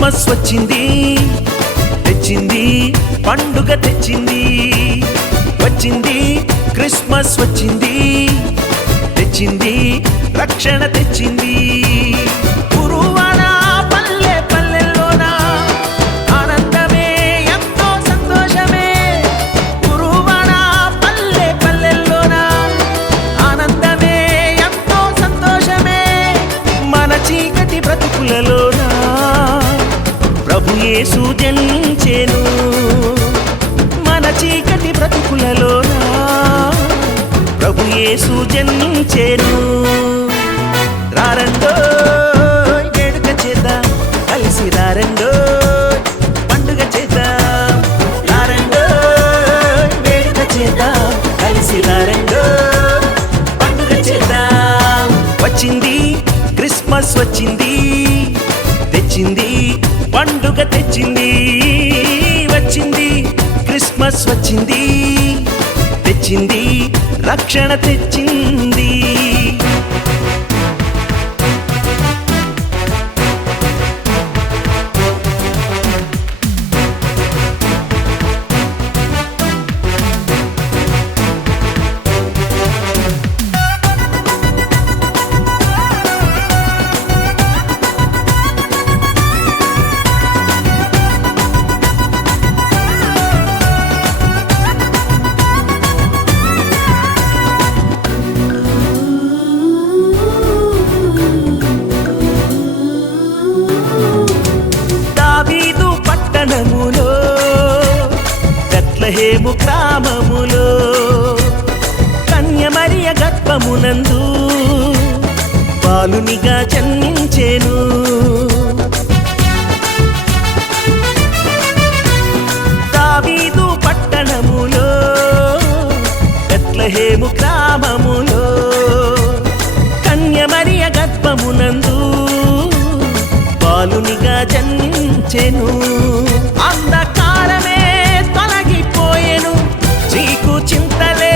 Christmas వచ్చింది తెచ్చింది పండుగ తెచ్చింది వచ్చింది క్రిస్మస్ వచ్చింది తెచ్చింది రక్షణ తెచ్చింది గురువాడ పల్లె పల్లెల్లోన ఆనందమే ఎంతో సంతోషమే గురువాడ పల్లె పల్లెల్లోన ఆనందమే ఎంతో సంతోషమే మన చీకటి బ్రతుకులలోన ప్రభు యేసు జన్మించెను మన చీకటి బ్రతుకులలోన ప్రభు యేసు జన్మించెను రారండో వేడుక చేద్దాం కలిసి రారండో పండుగ చేద్దాం రారండో వేడుక చేద్దాం కలిసి రారండో పండుగ చేద్దాం వచ్చింది క్రిస్మస్ వచ్చింది తెచ్చింది పండుగ తెచ్చింది వచ్చింది క్రిస్మస్ వచ్చింది తెచ్చింది రక్షణ తెచ్చింది బెత్లెహేము గ్రామములో కన్య మరియ గర్భమునందు బాలునిగా జన్మించెను దావీదు పట్టణములో బెత్లెహేము గ్రామములో కన్య మరియ గర్భమునందు బాలునిగా జన్మించెను అంధకారమే తొలగిపోయెను చీకు చింతలే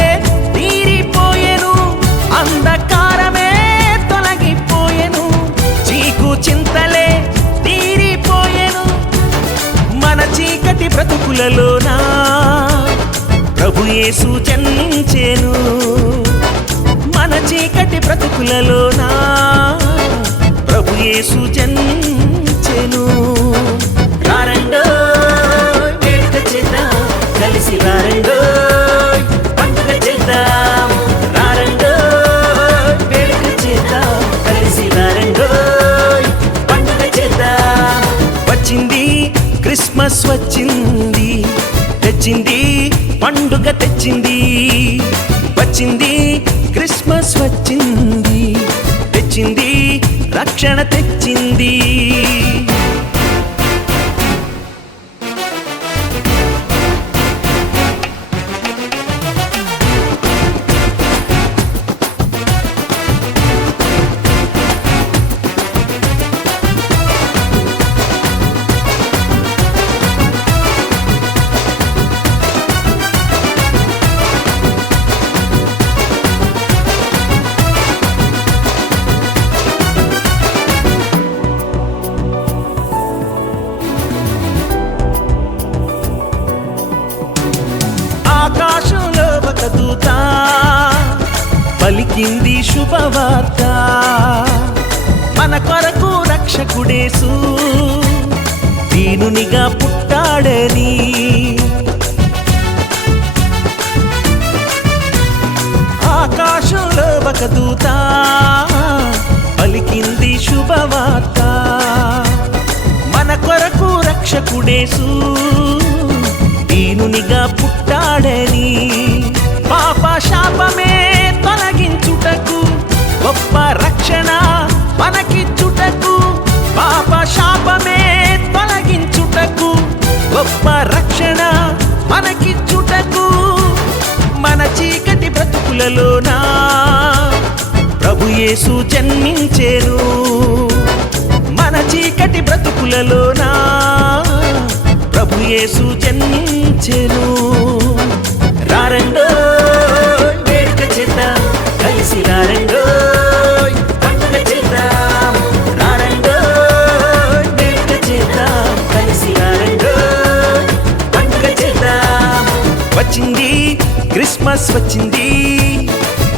తీరిపోయెను అంధకారమే తొలగిపోయెను చీకు చింతలే తీరిపోయెను మన చీకటి బ్రతుకులలోన ప్రభు యేసు జన్మించెను మన చీకటి బ్రతుకులలోన ప్రభు యేసు జన్మించెను రారండో వేడుక చేద్దాం కలిసి రారండో పండుగ చేద్దాం రారండో వేడుక చేద్దాం కలిసి రారండో పండుగ చేద్దాం వచ్చింది క్రిస్మస్ వచ్చింది తెచ్చింది పండుగ తెచ్చింది వచ్చింది క్రిస్మస్ వచ్చింది తెచ్చింది రక్షణ తెచ్చింది ఆకాశంలో ఒక దూత పలికింది శుభవార్త మన కొరకు రక్షకుడేసు దీనునిగా పుట్టాడని ఆకాశంలో ఒక దూత పలికింది శుభవార్త మన కొరకు రక్షకుడేసు దీనునిగా పుట్టాడని పాప శాపమే తొలగించుటకు గొప్ప రక్షణ మనకిచ్చుటకు పాప శాపమే తొలగించుటకు గొప్ప రక్షణ మనకిచ్చుటకు మన చీకటి బ్రతుకులలోన ప్రభు యేసు జన్మించెను మన చీకటి బ్రతుకులలోన ప్రభు యేసు జన్మించెను రారండో వేడుక చేద్దాం కలిసి రారండో పండుగ చేద్దాం రారండో వేడుక చేద్దాం క్రిస్మస్ వచ్చింది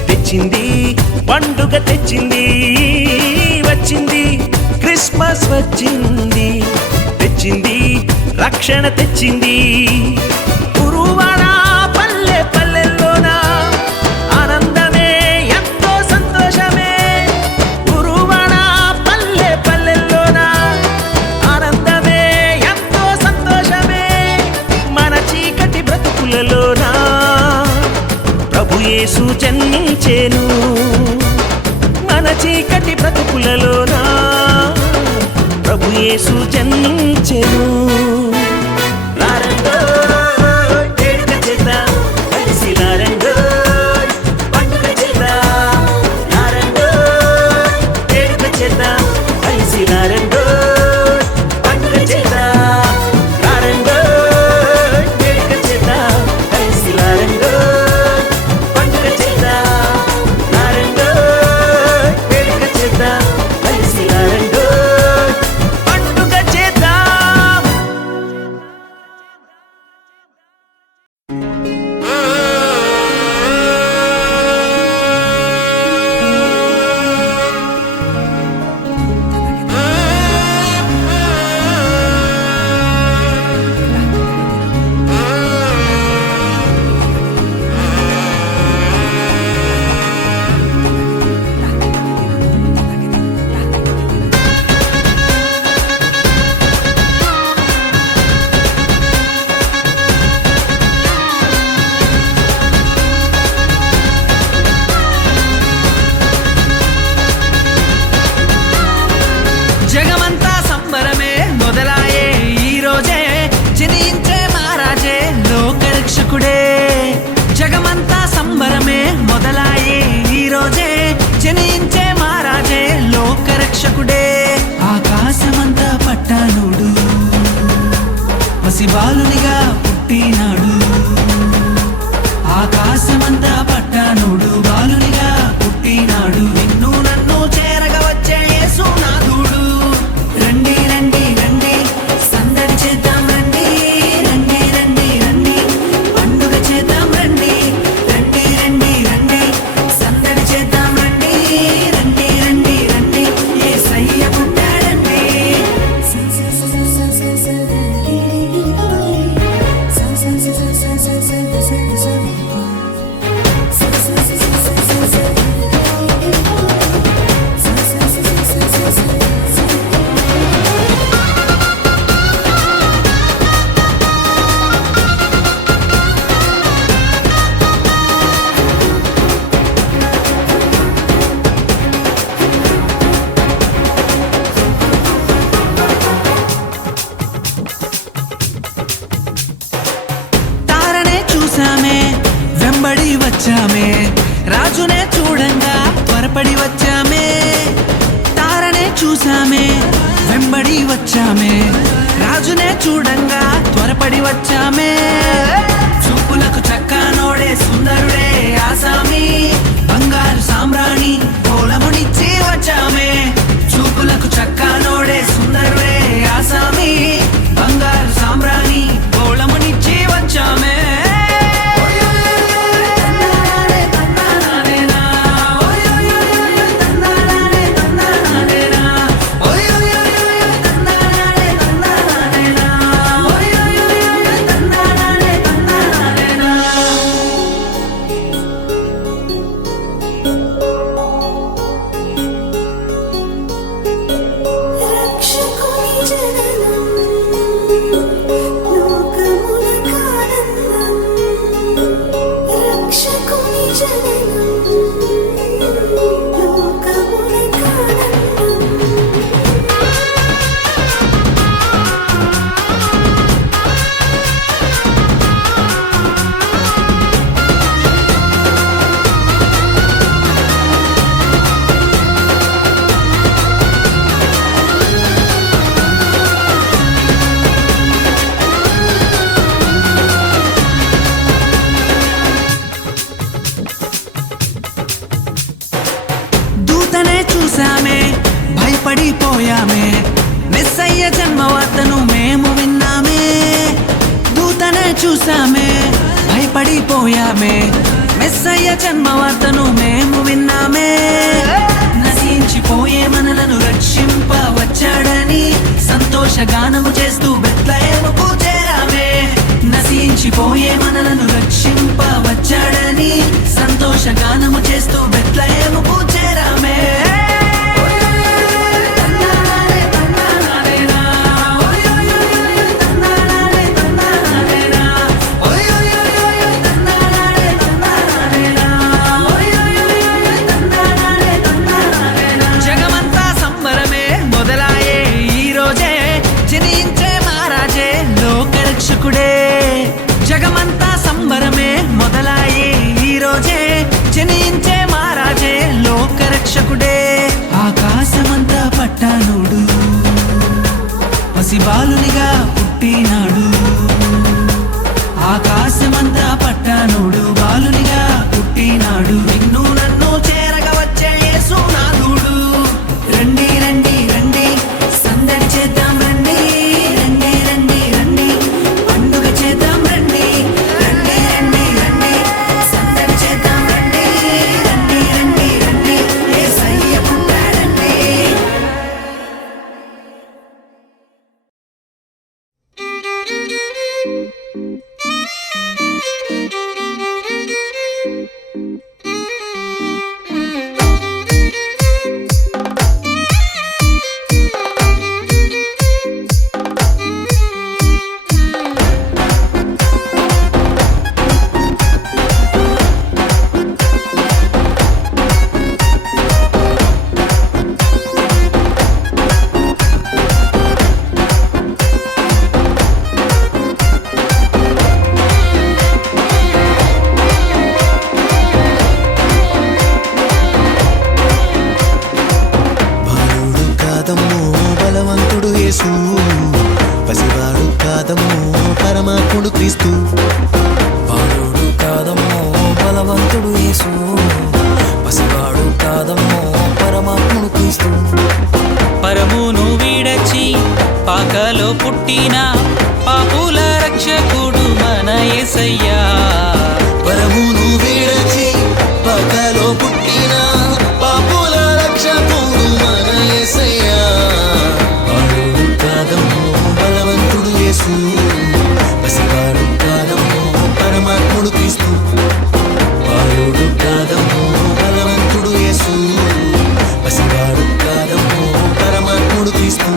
తెచ్చింది పండుగ తెచ్చింది వచ్చింది క్రిస్మస్ వచ్చింది తెచ్చింది రక్షణ తెచ్చింది గురువాడ పల్లె పల్లెల్లోన ఆనందమే ఎంతో సంతోషమే గురువాడ పల్లె పల్లెల్లోన ఆనందమే ఎంతో సంతోషమే మన చీకటి బ్రతుకులలోన ప్రభు యేసు జన్మించెను మన చీకటి బ్రతుకులలోన ప్రభు యేసు జన్మించెను రారండో వేడుక చేద్దాం కలిసి రారండో పండుగ చేద్దాం రారండో వేడుక చేద్దాం కలిసి రారండో పండుగ చేద్దాం రారండో వేడుక చేద్దాం కలిసి రారండో పండుగ చేద్దాం రారండో వేడుక చేద్దాం కలిసి రారండో జగమంతా సంబరమే మొదలాయే ఈ రోజే జనించే మహారాజే లోకరక్షకుడే జగమంతా సంబరమే మొదలాయే ఈ రోజే జనించే మహారాజే లోకరక్షకుడే ఆకాశమంతా పట్టానుడు పసిబాలునిగా పుట్టినాడు ఆకాశమంతా పట్టానుడు బాలునిగా పుట్టినాడు నిన్ను నన్ను చేరగా వచ్చే యేసునాథుడు రండి రండి రండి సందడి చేద్దాం రండి రండి రండి రండి పండుగ చేద్దాం రండి రండి రండి రండి సందడి చేద్దాం రండి రండి రండి రండి యేసయ్య పుట్టాడండి తారనే చూసామే వెంబడి వచ్చామే రాజునే చూడంగా త్వరపడి వచ్చామే తారనే చూసామే వెంబడి వచ్చామే రాజునే చూడంగా త్వరపడి వచ్చామే చూపులకు చక్కనోడే సుందరుడే ఆసామి బంగారు సామ్రాణి కోలమునిచ్చి వచ్చామే చూపులకు చక్కనోడే సుందరుడే ఆసామి బంగారు సామ్రాణి కోలమునిచ్చి వచ్చామే చూసామే భయపడిపోయామే మెస్సయ్య జన్మవార్తను మేము విన్నామే దూతనే చూసామే భయపడిపోయామే మెస్సయ్య జన్మ వార్తను మేము విన్నామే. నశించిపోయే మనలను రక్షింప వచ్చాడని సంతోష గానము చేస్తూ బెత్లెహేముకు చేరామే. నశించిపోయే మనలను రక్షింప వచ్చాడని సంతోష గానము చేస్తూ బెత్లెహేముకు చేరామే. జగమంతా సంబరమే మొదలాయే ఈ రోజే, జనించే మహారాజే లోకరక్షకుడే. జగమంతా సంబరమే మొదలాయే ఈ రోజే, జనించే మహారాజే లోకరక్షకుడే. ఆకాశమంతా పట్టానుడు పసిబాలునిగా పుట్టినాడు. ఆకాశమంతా పట్టానుడు బాలునిగా పుట్టినాడు. నిన్ను నన్ను చేరగ వచ్చే యేసునాథుడు. రండి రండి రండి సందడి చేద్దాం రండి. రండి రండి రండి పండుగ చేద్దాం రండి. రండి రండి రండి సందడి చేద్దాం రండి. రండి రండి రండి యేసయ్య పుట్టాడండి. బాలుడు కాదమ్మో బలవంతుడు యేసు, పసివాడు కాదమ్మో పరమాత్ముడు క్రీస్తు. బాలుడు కాదమ్మో బలవంతుడు యేసు, పసివాడు కాదమ్మో పరమాత్ముడు క్రీస్తు. పరమును వీడచి పాకలో పుట్టిన పాపుల రక్షకుడు మన యేసయ్యా. పరమును వీడచి పగలో పుట్టిన పాపుల రక్షకుడు మన యేసయ్యా. బాలుడు కాదమ్మో బలవంతుడు యేసు, పసివాడు కాదమ్మో పరమాత్ముడు క్రీస్తు. బాలుడు కాదమ్మో బలవంతుడు యేసు, పసివాడు కాదమ్మో పరమాత్ముడు క్రీస్తు.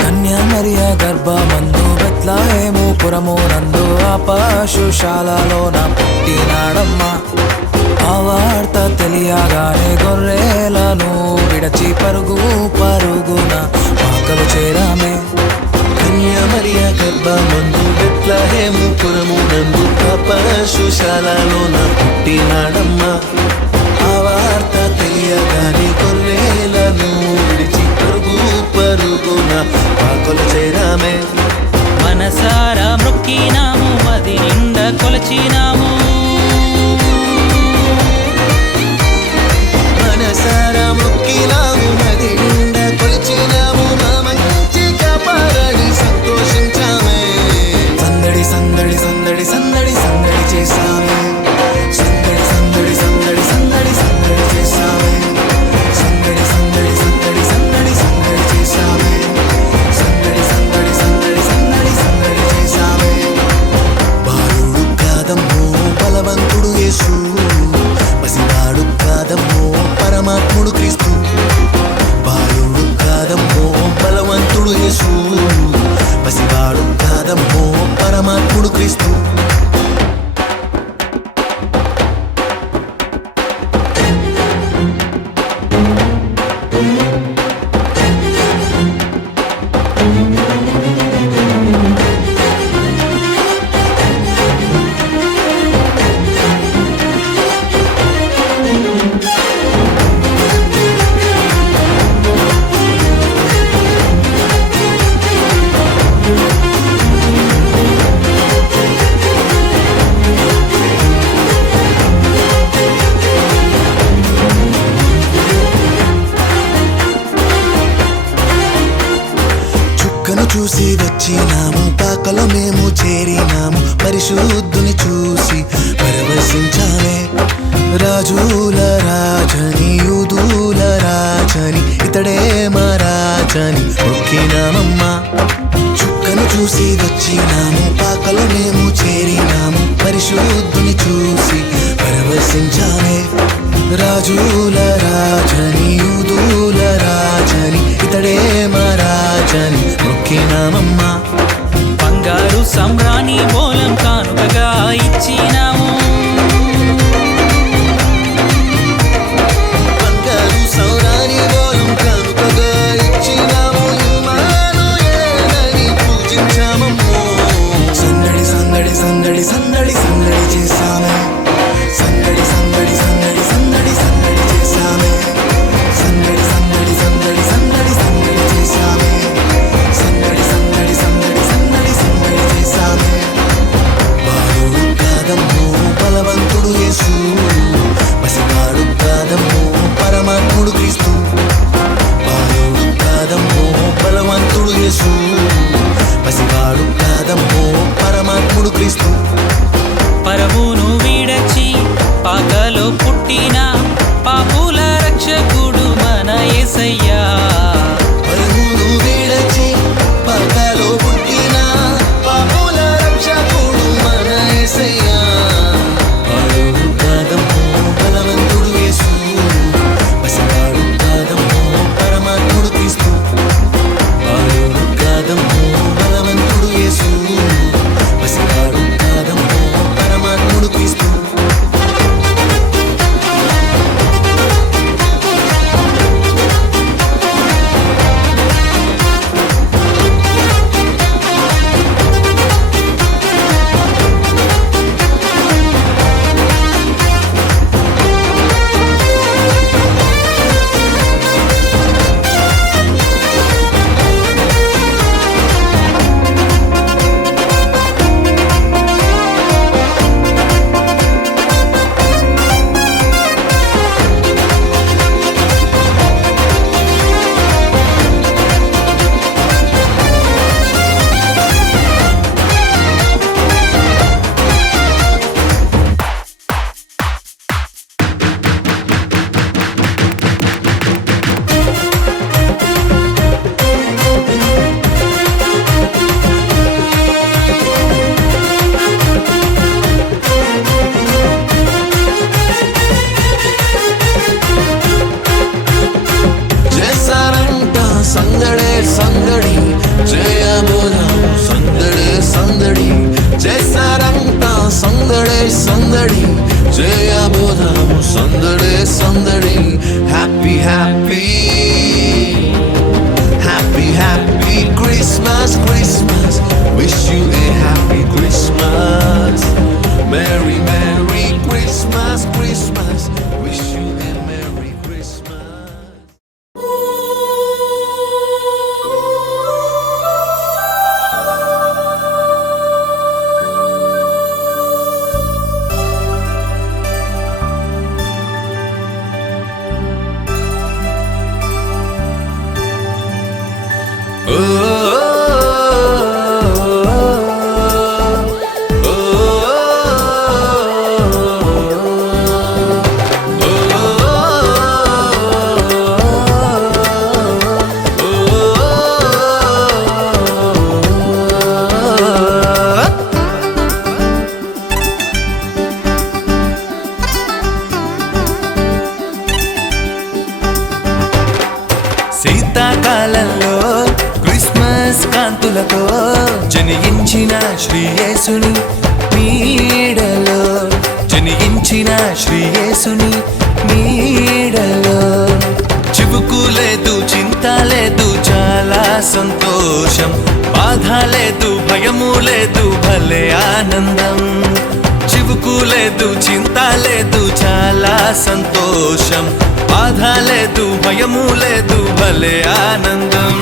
కన్యా మరియా గర్భమందు బెత్లెహేము పురము నందు ఆ పశుశాలలోన పుట్టినాడమ్మా. ఆ వార్త తెలియగానే గొర్రెలను విడచి పరుగు పరుగున పాకలు చేరామే. కన్యా మరియా గర్భమందు బెత్లెహేము పురము నందు పశుశాలలోన పుట్టినాడమ్మా. ఆ వార్త తెలియగానే గొర్రెలను విడిచి పరుగు పరుగున పాకలు చేరామే. మనసారా మొక్కినాము మది నిండా కొలచినాము. మనసారా మొక్కినాము మది నిండా కొలిచినాము. మా మంచి కాపాడని సంతోషించామే. సందడి సందడి సందడి సందడి సందడి చేసామే. సందడి సందడి సందడి సందడి సందడి చేసామే. సందడి సందడి సందడి సందడి సందడి చేసామే. సందడి సందడి సందడి సందడి సందడి చేసామే. బాలుడు కాదమ్మో బలవంతుడు యేసు, పసివాడు కాదమ్మో పరమాత్ముడు క్రీస్తు. బాలుడు కాదమ్మో బలవంతుడు యేసు, పసివాడు కాదమ్మో పరమాత్ముడు క్రీస్తు. వచ్చినాము పాకలో మేము చేరినాము పరిశుద్ధుని చూసి పరవశించామే రాజుల రాజని యూదుల రాజని ఇతడే మా రాజని మొక్కినామమ్మా చుక్కను చూసి వచ్చినాము పాకలో మేము చేరినాము పరిశుద్ధుని చూసి పరవశించామే రాజుల రాజని యూదుల రాజని ఇతడే మా రాజని మొక్కినామమ్మా బంగారు సంబ్రాణి మూలం కానుకగా ఇచ్చినాము బంగారు సౌరాని బోలం కానుకగా ఇచ్చినాము ఇమ్మానుయేలని పూజించామమ్మో సందడి సందడి సందడి సందడి సందడి చేశామే సందడి సందడి సందడి సందడి సందడి చేశామే సందడి సందడి సందడి సందడి సందడి చేశామే సందడి సందడి సందడి సందడి సందడి చేశామే బాలుడు కాదమ్మో బలవంతుడు యేసు పసివాడు కాదమ్మో పరమాత్ముడు క్రీస్తు బాలుడు కాదమ్మో బలవంతుడు యేసు పసివాడు కాదమ్మో పరమాత్ముడు క్రీస్తు పరమును వీడచి పాకలో పుట్టిన పాపుల రక్షకుడు మన యేసయ్యా పరమును వీడచి పాకలో పుట్టిన పాపుల రక్షకుడు మన యేసయ్యా బాలుడు కాదమ్మో బలవంతుడు యేసు పసివాడు కాదమ్మో పరమాత్ముడు క్రీస్తు బాలుడు కాదమ్మో బలవంతుడు యేసు పసివాడు కాదమ్మో పరమాత్ముడు క్రీస్తు చేశారంట సందడే సందడి చేయబోదాం సందడే సందడి చేశారంట సందడే సందడి చేయబోదాము సందడే సందడి happy happy happy happy Christmas Christmas wish you a happy Christmas merry merry Christmas Christmas wish you a merry Christmas శీతాకాలంలో క్రిస్మస్ కాంతులతో జనించిన శ్రీ యేసుని నీడలో జనించిన శ్రీ యేసుని నీడలో చివుకు లేదు చింత లేదు చాలా సంతోషం బాధ లేదు భయము లేదు భలే ఆనందం చివుకు లేదు చింత లేదు చాలా సంతోషం బాధ లేదు భయము లేదు భలే ఆనందం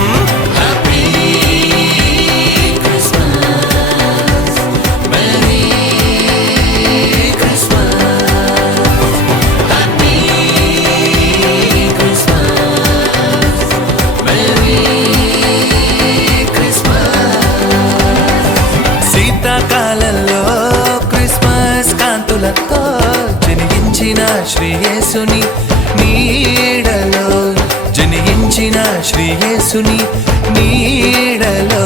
జనించిన శ్రీయేసుని నీడలో జనించిన శ్రీయేసుని నీడలో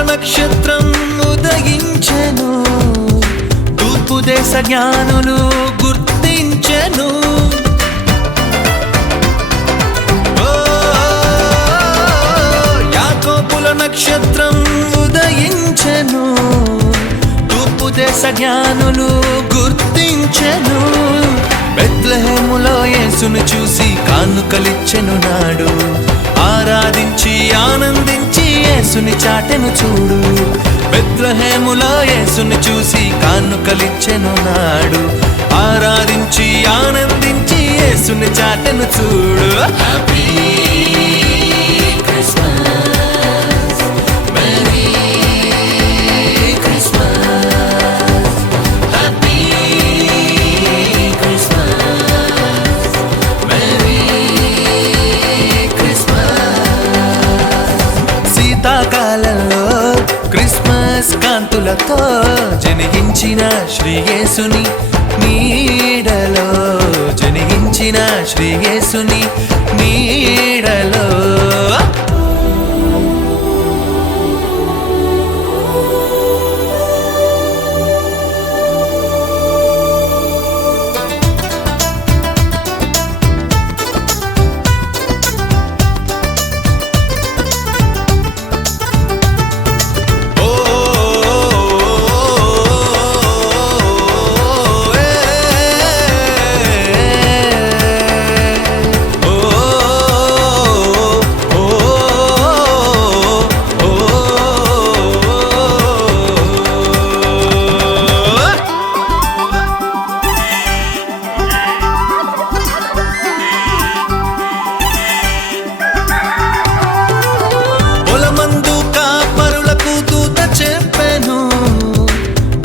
నక్షత్రం ఉదయించెను తూర్పు దేశ జ్ఞానులు గుర్తించెను యాకోబుల నక్షత్రం ఉదయించెను తూర్పు దేశ జ్ఞానులు గుర్తించెను బెత్లెహేములో యేసును చూసి కానుకలిచ్చెను నాడు ఆరాధించి ఆనందించి యేసుని చాటెను చూడు బెత్లెహేములో యేసుని చూసి కానుకలిచ్చెను నాడు ఆరాధించి ఆనందించి యేసుని చాటెను చూడు happy Christmas merry Christmas happy Christmas merry శీతాకాలంలో క్రిస్మస్ కాంతులతో జనించిన శ్రీయేసుని నీడలో జనించిన శ్రీయేసుని నీడలో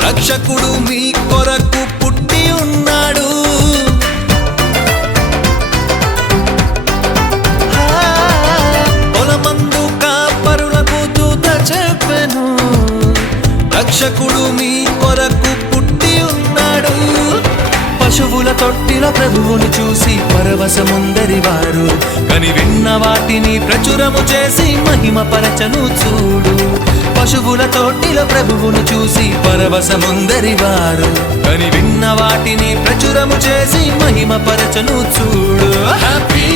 రక్షకుడు మీ కొరకు పుట్టి ఉన్నాడు పొలమందు కాపరులకు దూత చెప్పెను రక్షకుడు మీ కొరకు పుట్టి ఉన్నాడు పశువుల తొట్టిలో ప్రభువును చూసి పరవశముందరి వారు కని విన్న వాటిని ప్రచురము చేసి మహిమ పరచను చూడు పశువుల తోటిలో ప్రభువును చూసి పరవశముందరి వారు కని విన్న వాటిని ప్రచురము చేసి మహిమ పరచను చూడు హ్యాపీ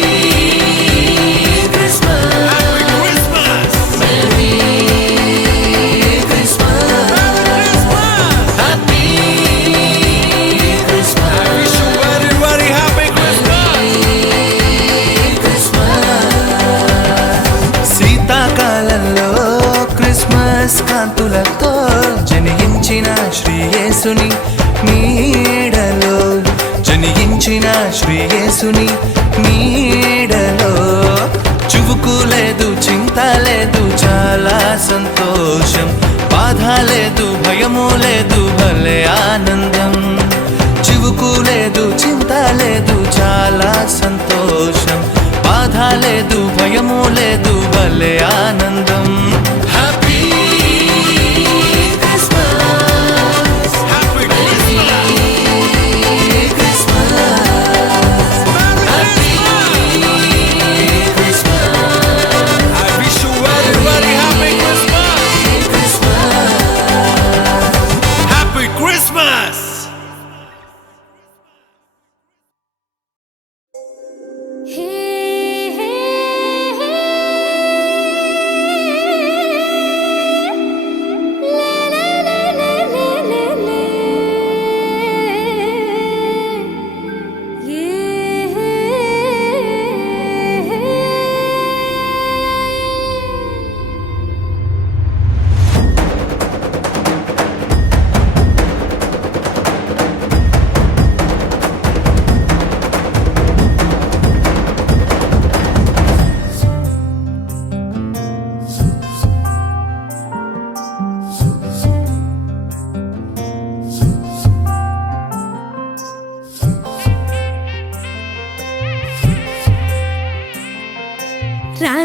శీతాకాలంలో క్రిస్మస్ కాంతులతో జనించిన శ్రీయేసుని నీడలో జనించిన శ్రీయేసుని నీడలో చువుకు లేదు చింత లేదు చాలా సంతోషం బాధ లేదు భయము లేదు భలే ఆనందం చివుకు లేదు చింత లేదు చాలా సంతోషం బాధ లేదు భయము లేదు భలే ఆనందం happy Christmas happy Christmas happy Christmas I wish you everybody happy Christmas happy Christmas Hey, hey, hey.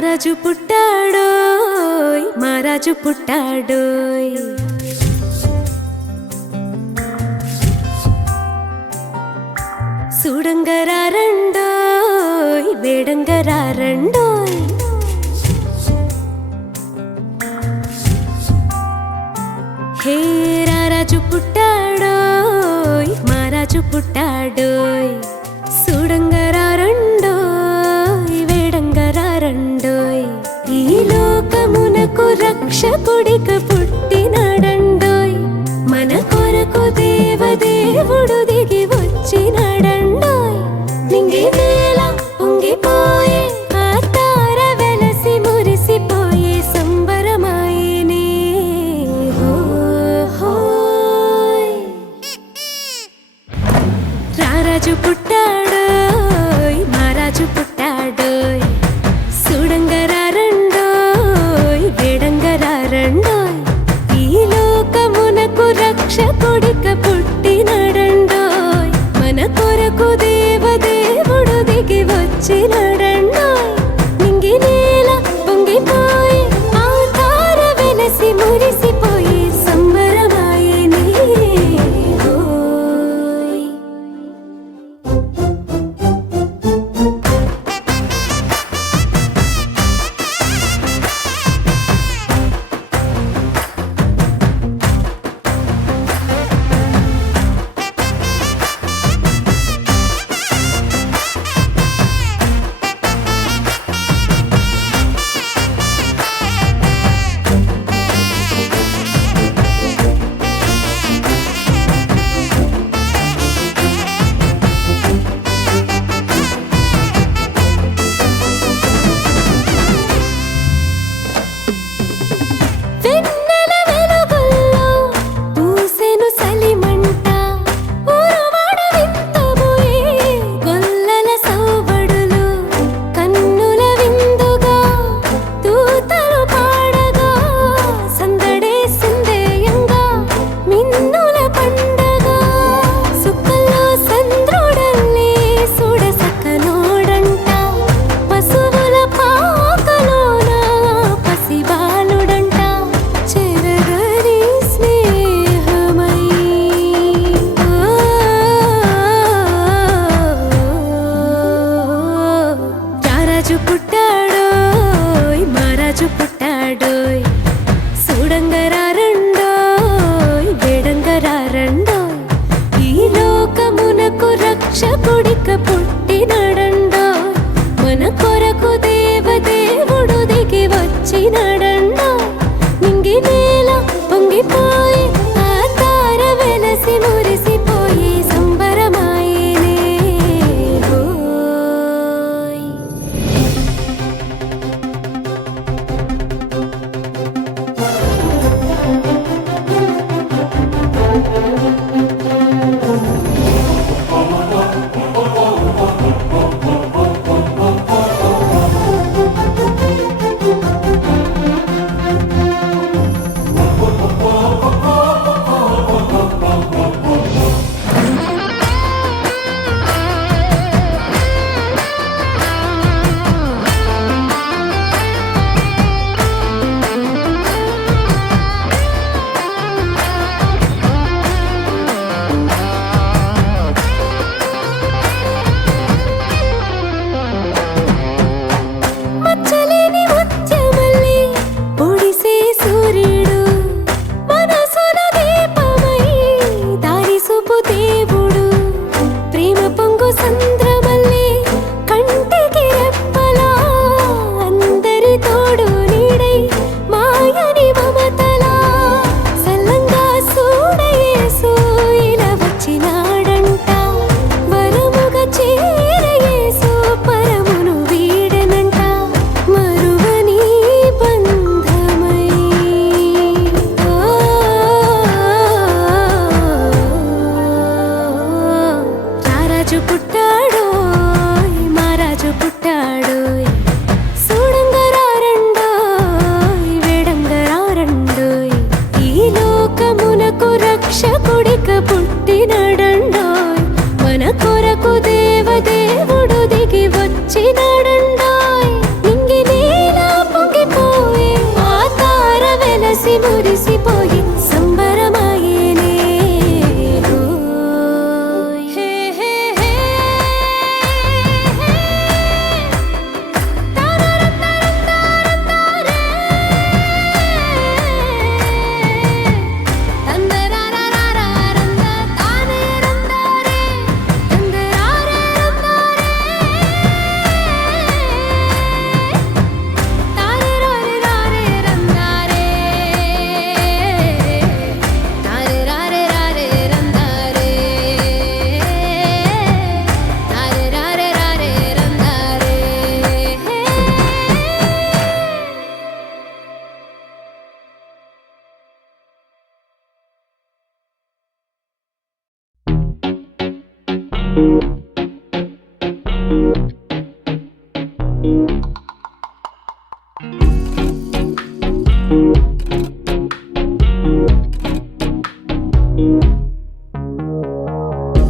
రారాజు పుట్టాడోయ్ మహారాజు పుట్టాడోయ్ సూడంగరారండోయ్ వేడంగరారండోయ్ హే రారాజు పుట్టాడోయ్ మహారాజు పుట్టాడోయ్ సూడంగరారండోయ్ వేడంగరారండోయ్ ఈ లోకమునకు రక్షకుడిగా పుట్టినాడండోయ్ మన కొరకు దేవదేవుడు దిగి వచ్చినాడండోయ్ నింగి నేల పొంగిపోయే ఆ తార వెలసి మురిసిపోయే సంబరమాయనే హోయ్ రారాజు పుట్టాడోయ్ మహారాజు పుట్టాడోయ్ సూడంగరారండోయ్ వేడంగరారండోయ్ ఈ లోకమునకు రక్షకుడిగా పుట్టినాడండోయ్ మన కొరకు దేవదేవుడు దిగి వచ్చినాడండోయ్ నింగి నేల పొంగిపోయి ఆ తార వెలసి మురిసిపోయి సంబరమాయనే హోయ్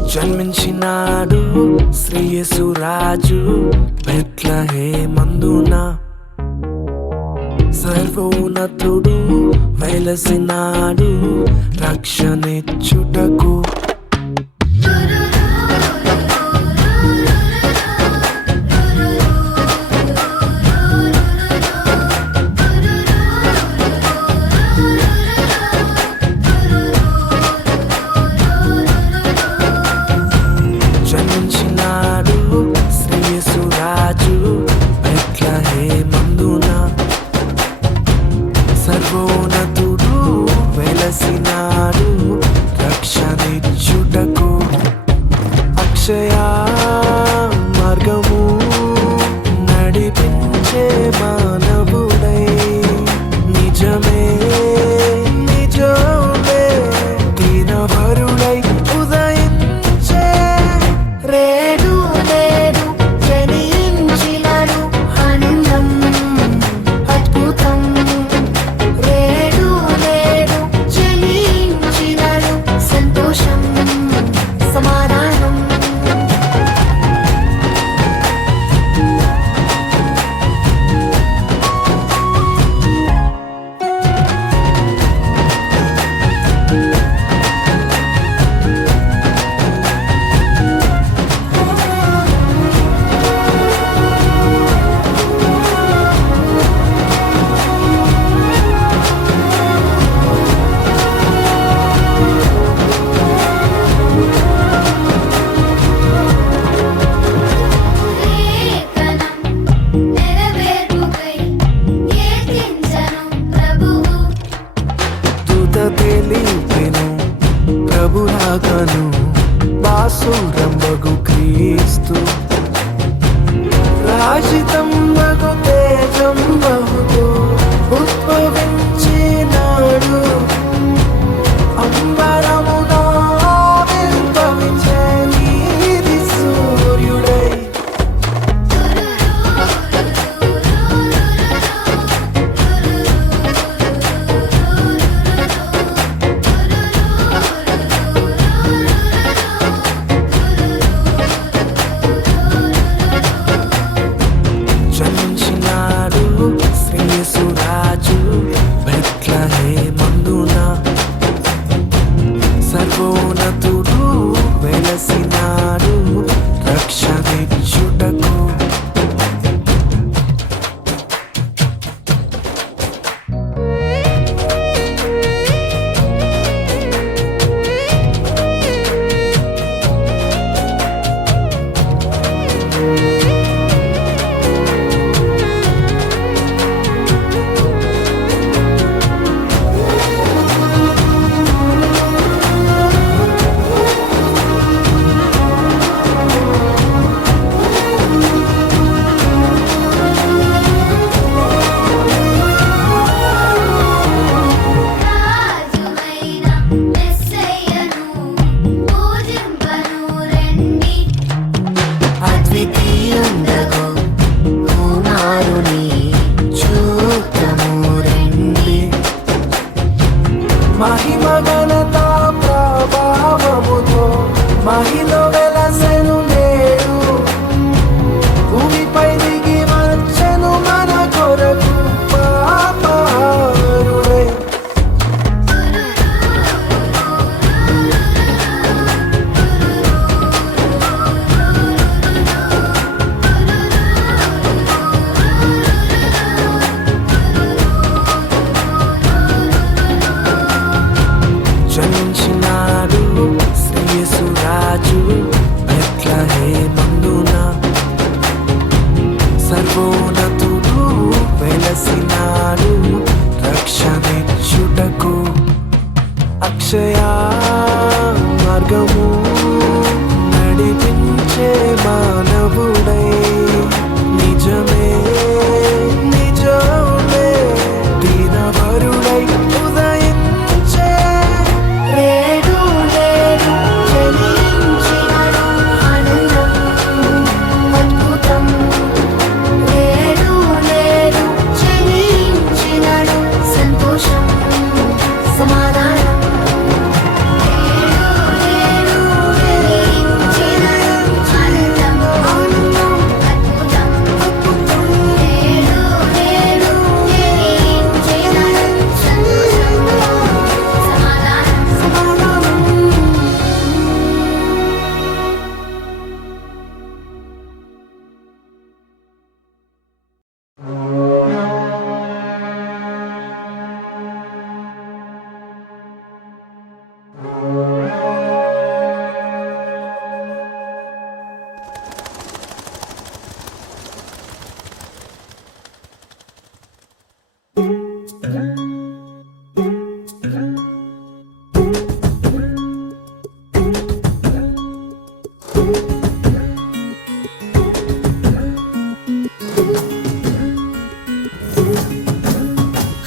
జన్మించినాడు శ్రీయేసు రాజు బెత్లెహేమందున సర్వోన్నతుడు వెలసినాడు రక్షణిచ్చుటకు జన్మించినాడు శ్రీయేసు రాజు బెత్లెహేమందున సర్వోన్నతుడు వెలసినాడు రక్షణిచ్చుటకు అక్షయ మార్గము నడిపించే మానవుడై నిజమే నిజమే దీనవరుడై ఉదయించే రేడు నేడు జనించినాడు ఆనందం అద్భుతం రేడు నేడు జనించినాడు సంతోషం సమాధానం నెరవేర్పుకై కీర్తించను ప్రభువు దూత తెలిపెను ప్రభురాగను బాసురంబగు క్రీస్తు రాజితం మగు తేజం బహుతో ఉద్భవించినాడు అంబరముగా ఆవిర్భవించే నీతి సూర్యుడై జన్మించినాడు శ్రీయేసు రాజు బెత్లెహేమందున సర్వోన్నతుడు వెలసినాడు రక్షణిచ్చుటకు రాజువైన మెస్సయ్యను పూజింపను రండి అద్వితీయుండగు కుమారుని చూద్దాము రండి మహిమ ఘనత ప్రభావముతో మహిలో వెలసెను నేడు భూమిపై దిగి వచ్చెను మన కొరకు పాపారుడై జన్మించినాడు శ్రీయేసు రాజు బెత్లెహేమందున సర్వోన్నతుడు వెలసినాడు రక్షణిచ్చుటకు అక్షయ మార్గము నడిపించే మానవుడై నిజమే నిజమే దీనవరుడై ఉదయించే రేడు నేడు జనించినాడు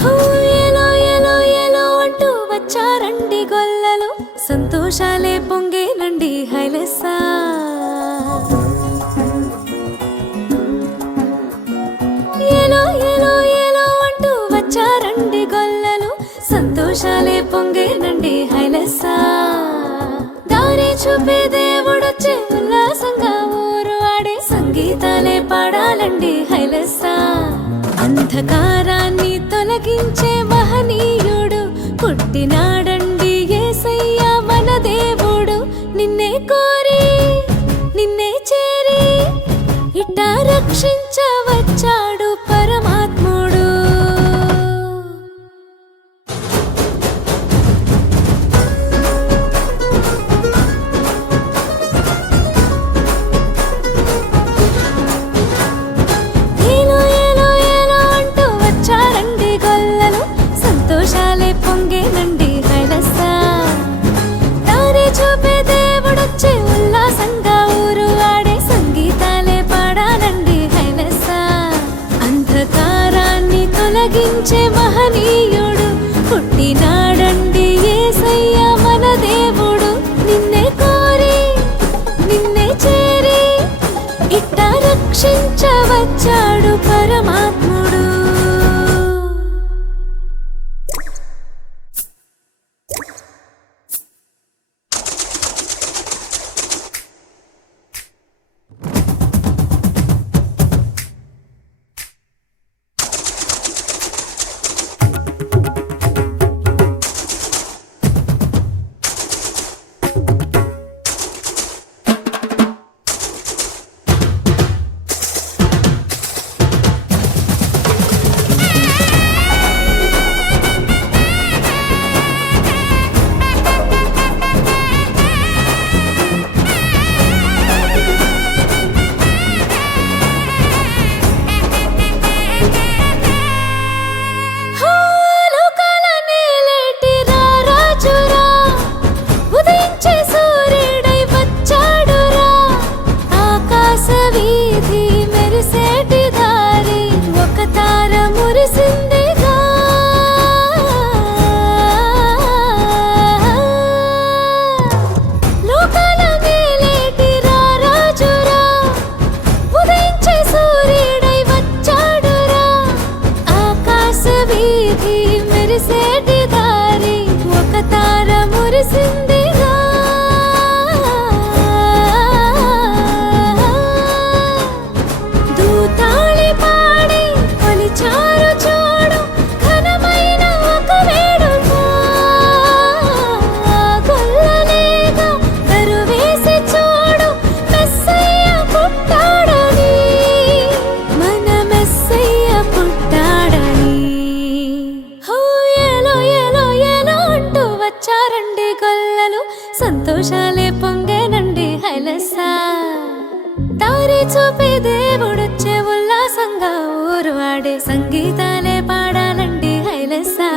హో, ఎలో ఎలో ఎలో అంటూ వచ్చారండి గొల్లలు, సంతోషాలే పొంగేనండి హైలెస్సా. ఎలో ఎలో ఎలో అంటూ వచ్చారండి గొల్లలు, సంతోషాలే పొంగేనండి హైలెస్సా. దారి చూపే దేవుడొచ్చే ఉల్లాసంగా ఊరు ఆడే సంగీతాలే పాడాలండి హైలెస్సా. అంధకారాన్ని తొలగించే మహనీయుడు పుట్టినాడండి యేసయ్య మన దేవుడు. నిన్నే కోరి నిన్నే చేరి ఇట్టా రక్షించవచ్చాడు పరమాత్ముడు. ఏలో ఏలో ఏలో అంటూ వచ్చారండి గొల్లలు, సంతోషాలే పొంగేనండి హైలెస్సా. దారి చూపే దేవుడొచ్చే ఉల్లాసంగా ఊరు ఆడే సంగీతాలే పాడాలండి హైలెస్సా. అంధకారాన్ని తొలగించే మహనీయుడు పుట్టినాడండి యేసయ్య మన దేవుడు. నిన్నే కోరి నిన్నే చేరి ఇట్టా రక్షించవచ్చాడు పరమాత్ముడు. హో, లోకాల నేలేటి రారాజురా, ఉదయించే సూర్యుడై వచ్చాడురా. ఆకాశ వీధి మెరిసేటి దారి ఒక తార మురిసిందిగా. లోకాల నేలేటి రారాజురా, ఉదయించే సూర్యుడై వచ్చాడురా. ఆకాశ వీధి మెరిసేటి దారి ఒక తార మురిసిందిగా. దూతాళి పాడి కొలిచారు చూడు ఘనమైన ఒక వేడుక. గొల్లలేగా కరువేసి చూడు మెస్సయ్య పుట్టాడని, మన మెస్సయ్య పుట్టాడని. హో, ఎలో ఎలో ఎలో అంటూ వచ్చారండి గొల్లలు, సంతోషాలే పొంగేనండి హైలెస్సా. దారి చూపే దేవుడొచ్చే ఉల్లాసంగా ఊరు ఆడే సంగీతాలే పాడాలండి హైలెస్సా.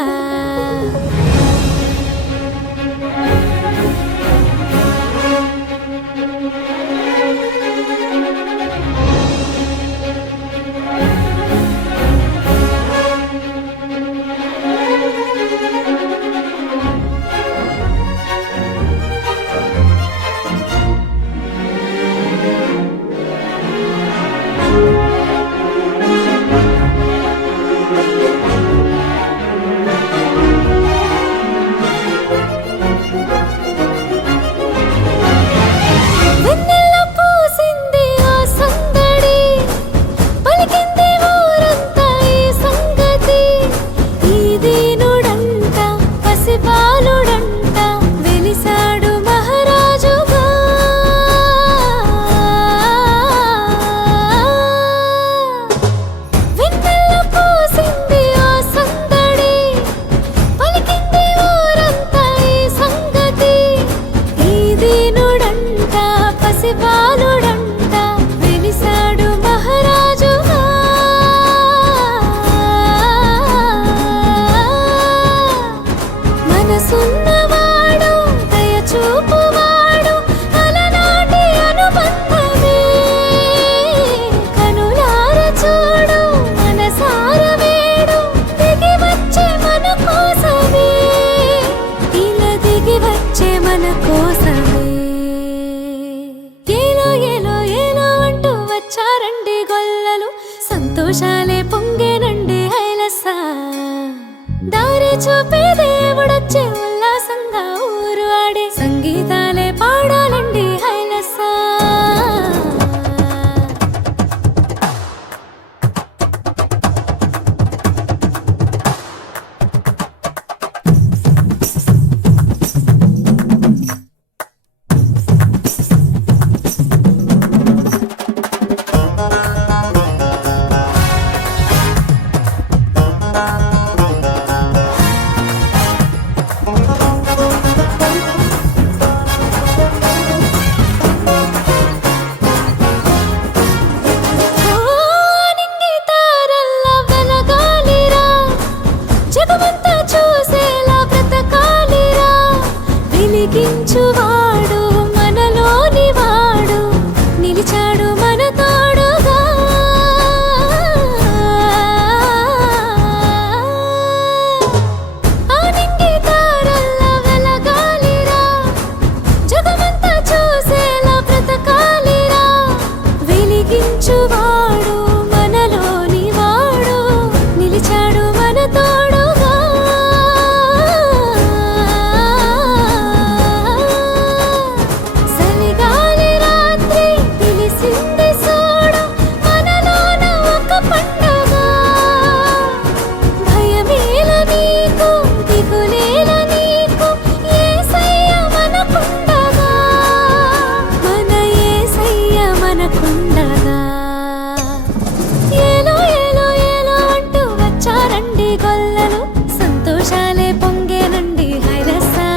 దారి చూపే దేవుడొచ్చే ఉల్లాసంగా ఊరు ఆడే సంగీతాలే పాడాలండి హైలసా. జగమంతా చూసేలా బ్రతకాలిరా, వెలిగించువాడు మనలోని వాడు, నిలిచాడు మన తోడుగా. ఆనింగి తారల్లా వెలగాలిరా, జగమంతా చూసేలా బ్రతకాలిరా, వెలిగించువాడు మనలోని వాడు, నిలిచాడు మన తోడు. ఏలో ఏలో ఏలో అంటూ వచ్చారండి గొల్లలు, సంతోషాలే పొంగేనండి హైలసా.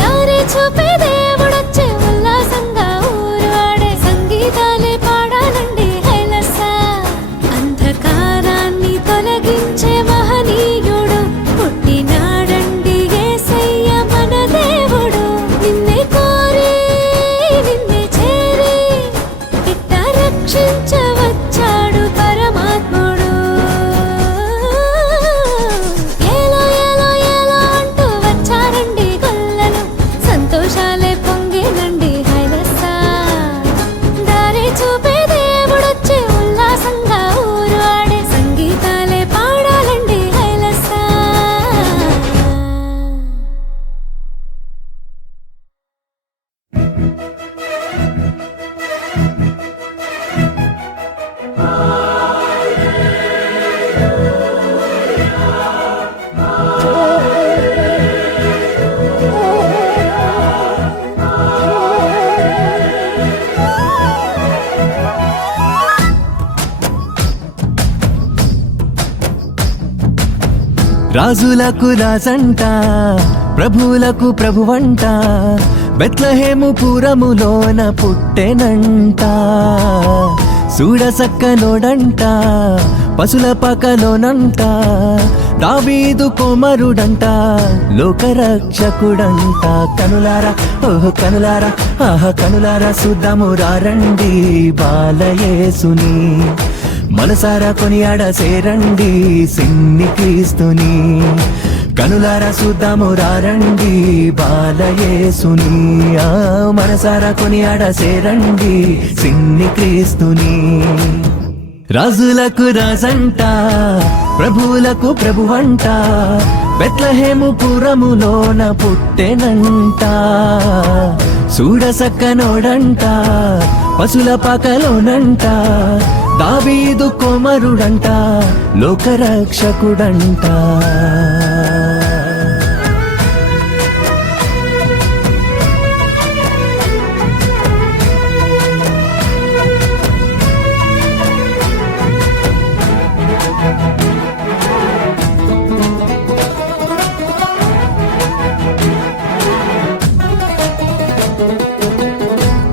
దారి చూపే దేవుడొచ్చే ఉల్లాసంగా ఊరు ఆడే సంగీతాలే పాడాలండి హైలసా. అంధకారాన్ని తొలగించే మహనీయుడు పుట్టినాడండి యేసయ్య మన దేవుడు. నిన్నే కోరి నిన్నే చేరి ఇట్ట రక్షించవచ్చాడు పరమాత్ముడు. ఏలో ఏలో ఏలో అంటూ వచ్చారండి గొల్లలు, సంతోషాలే పొంగేనండి హైలసా. దారి చూపే దేవుడొచ్చే ఉల్లాసంగా ఊరు ఆడే సంగీతాలే పాడాలండి హైలసా. రాజులకు రాజంట, ప్రభువులకు ప్రభువంట, బెత్లెహేము పురములోన పుట్టెనంట. చూడసక్కనోడంట, పశుల పకలోనంట, దావీదు కుమారుడంట, లోకరక్షకుడంట. కనులారా ఓహో కనులారా ఆహా కనులారా చూద్దాము రండి బాలయేసుని, మనసారా కొనియాడ సేరండి సిన్ని క్రీస్తుని. కనులారా చూద్దాము రండి బాలయేసుని, మనసారా కొనియాడ సేరండి సిన్ని క్రీస్తుని. రాజులకు రాజంట, ప్రభువులకు ప్రభువంట, బెత్లెహేము పురములోన పుట్టెనంట. చూడసక్కనోడంట, పశుల పాకలోనంట, దావీదు కుమారుడంట, లోకరక్షకుడంట.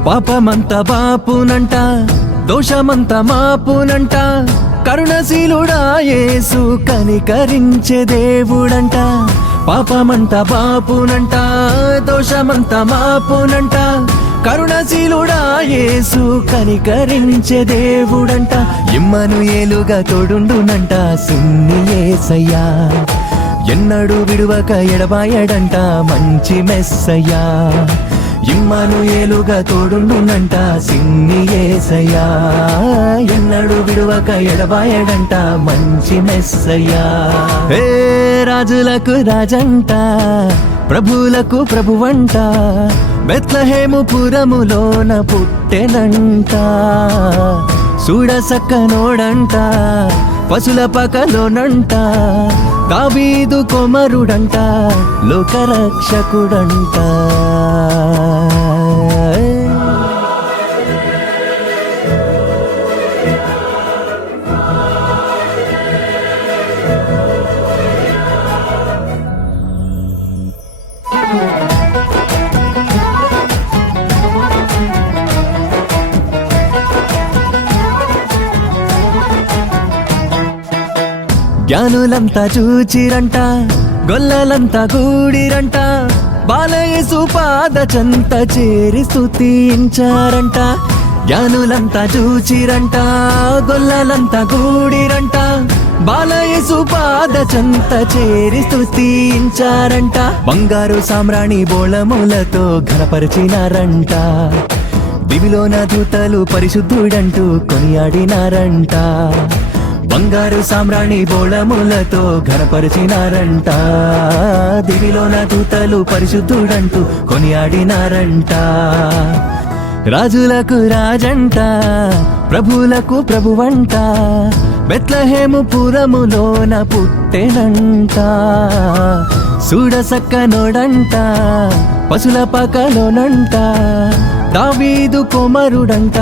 పాపమంత బాపునంట, దోషమంత మాపునంట, కరుణశీలుడా యేసు కనికరించే దేవుడంట. పాపమంత బాపునంట, దోషమంత మాపునంట, కరుణశీలుడా యేసు కనికరించే దేవుడంట. ఇమ్మనుయేలుగా తోడుండునంట సిన్ని యేసయ్యా, ఎన్నడూ విడువక ఎడబాయడంట మంచి మెస్సయ్యా. ఇమ్మానుయేలుగా తోడుండునంట సిన్ని యేసయ్యా ఎన్నడు విడువక ఎడబాయడంట మంచి మెస్సయ్యా ఏ రాజులకు రాజంట ప్రభువులకు ప్రభువంట బెత్లెహేము పురములోన పుట్టెనంట చూడసక్కనోడంట పశుల పకలోనంట దావీదు కుమారుడంట లోకరక్షకుడంట జ్ఞానులంతా చూచిరంట గొల్లలంతా కూడిరంట బాలయేసు పాద చెంత చేరి స్తుతించారంట జ్ఞానులంతా చూచిరంట గొల్లలంతా కూడిరంట బాలయేసు పాద చెంత చేరి స్తుతించారంట బంగారు సామ్రాణి బోళములతో ఘనపరిచినారంట దివిలోన దూతలు పరిశుద్ధుడంటూ కొనియాడినారంట బంగారు సామ్రాణి బోళములతో ఘనపరిచినారంట దివిలోన దూతలు పరిశుద్ధుడంటూ కొనియాడినారంట రాజులకు రాజంట ప్రభువులకు ప్రభువంట బెత్లెహేము పురములోన పుట్టెనంట చూడసక్కనోడంట పశుల పకలోనంట దావీదు కుమారుడంట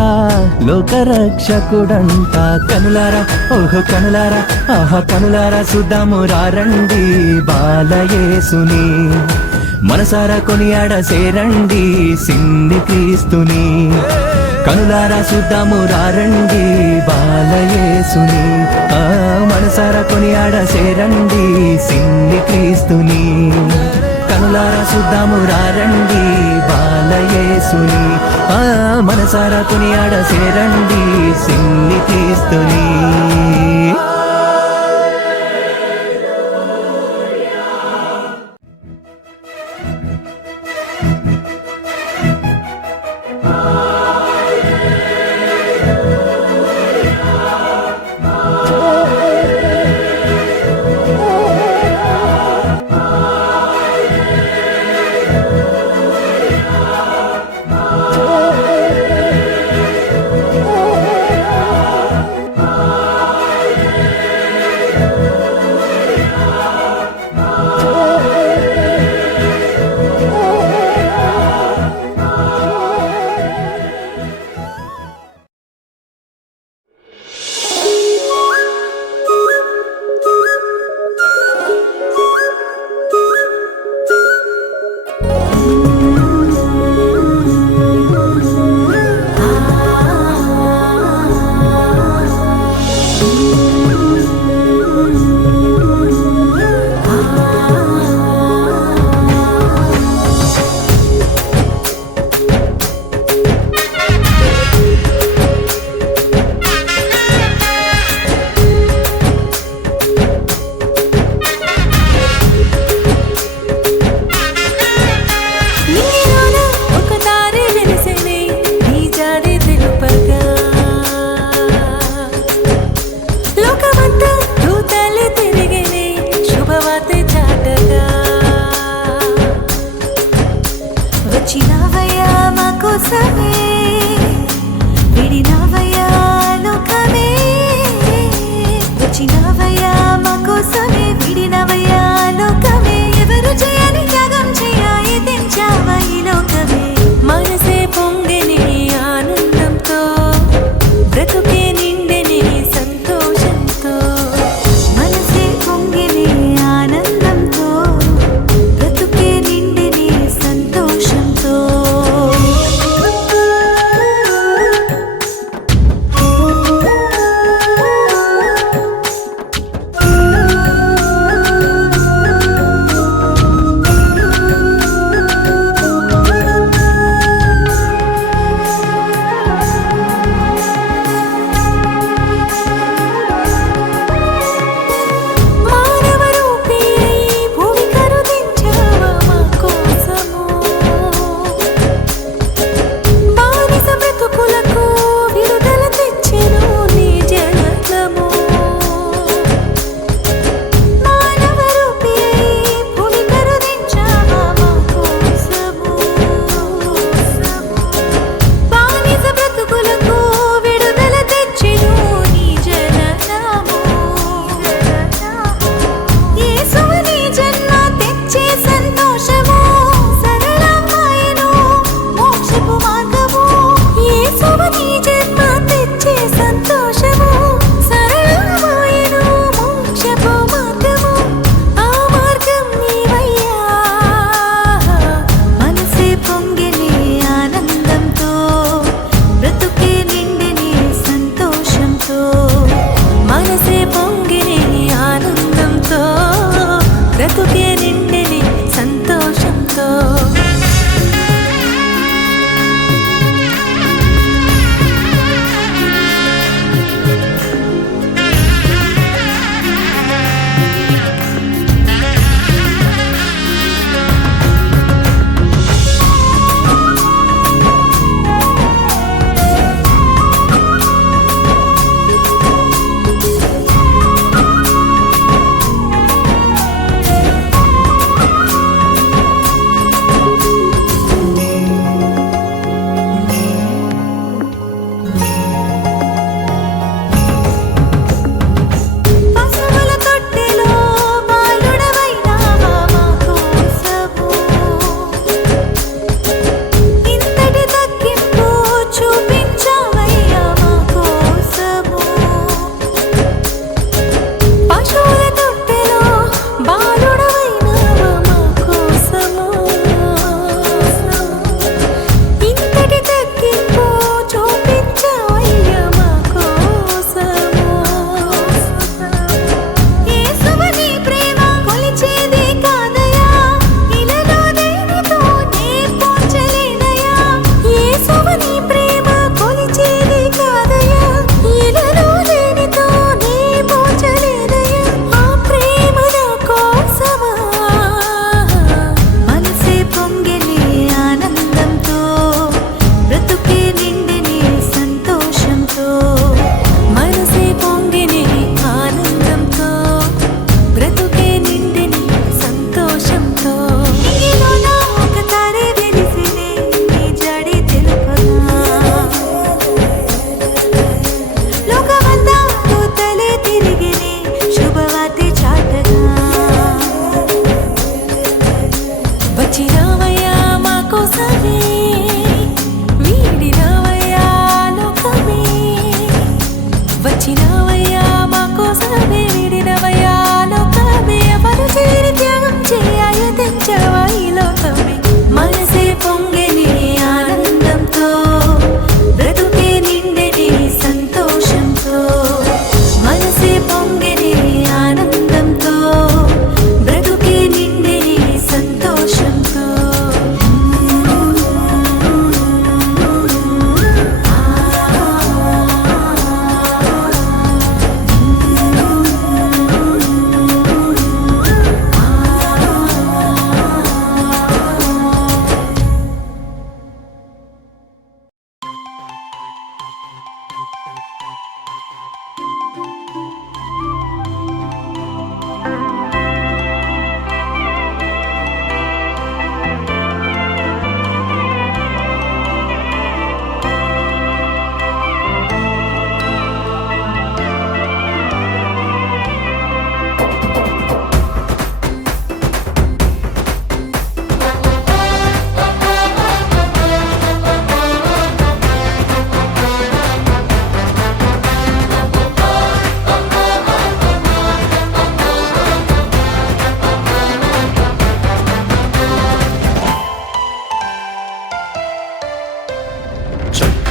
లోకరక్షకుడంట కనులారా ఓహో కనులారా ఆహా కనులారా చూద్దాము రండి బాలయేసుని మనసారా కొనియాడ సేరండి సిన్ని క్రీస్తుని కనులారా చూద్దాము రండి బాలయేసుని మనసారా కొనియాడ సేరండి సిన్ని క్రీస్తుని కనులారా చూద్దాము రండి బాలయేసుని మనసారా కొనియాడ సేరండి సిన్ని క్రీస్తుని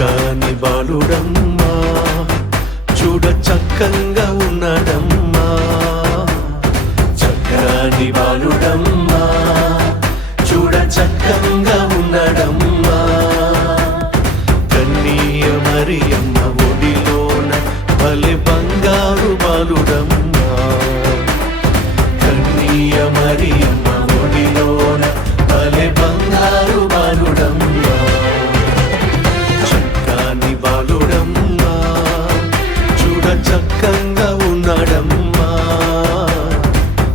చక్కని బాలుడమ్మా చూడ చక్కంగా ఉన్నాడమ్మా చక్కని బాలుడమ్మా చూడ చక్కంగా ఉన్నాడమ్మా కన్నీయ మరియమ్మ ఒడిలోన భలే బంగారు బాలుడమ్మా కన్నీయ మరియమ్మ ఒడిలోన భలే బంగారు బాలుడమ్మా చక్కని బాలుడమ్మా చూడ చక్కంగా ఉన్నాడమ్మా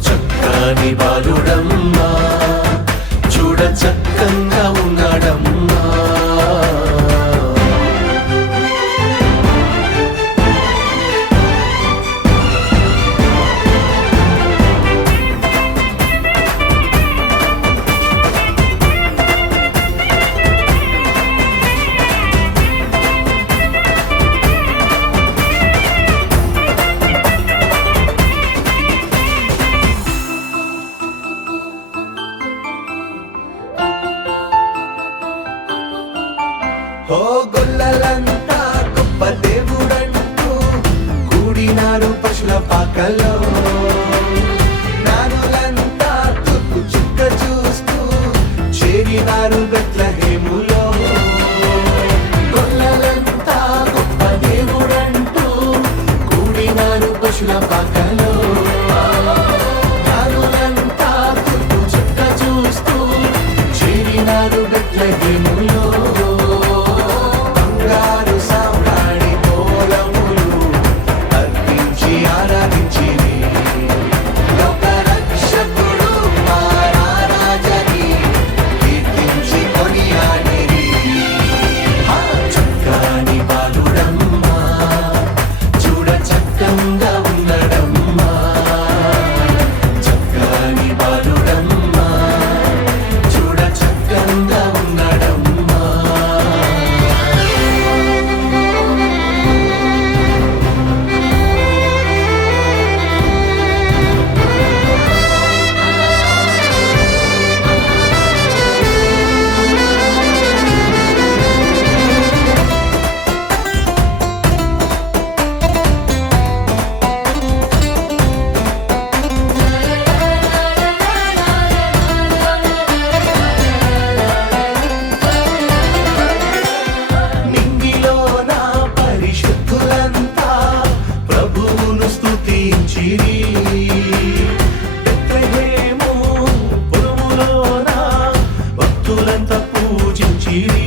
చక్కని బాలుడమ్మా చూడ చక్కంగా ఉన్నాడమ్మా ఓ గొల్లలంతా గొప్ప దేవుడంటూ కూడినారు పశుల పాకలో నానులంతా తుక్కు చుక్క చూస్తూ చేరినారు బెత్లెహేములో గొల్లలంతా గొప్ప దేవుడంటూ కూడినారు పశుల పాకలో నానులంతా తుక్కు చుక్క చూస్తూ చేరినారు బెత్లెహేములో బంగారు సామ్రాణి కోలములు అర్పించి ఆరాధించిరి లోక రక్షకుడు మా రారాజని కీర్తించి కొనియాడిరి చక్కని బాలుడమ్మా చూడ చక్కంగా ఉన్నడమ్మా చక్కని బాలుడమ్మా చూడ చక్కంగా ఉన్నడమ్మా నింగిలో నా పరిశుద్ధులంతా ప్రభువును స్తుతించిరి బెత్లెహేము పురములోన భక్తులంతా పూజించిరి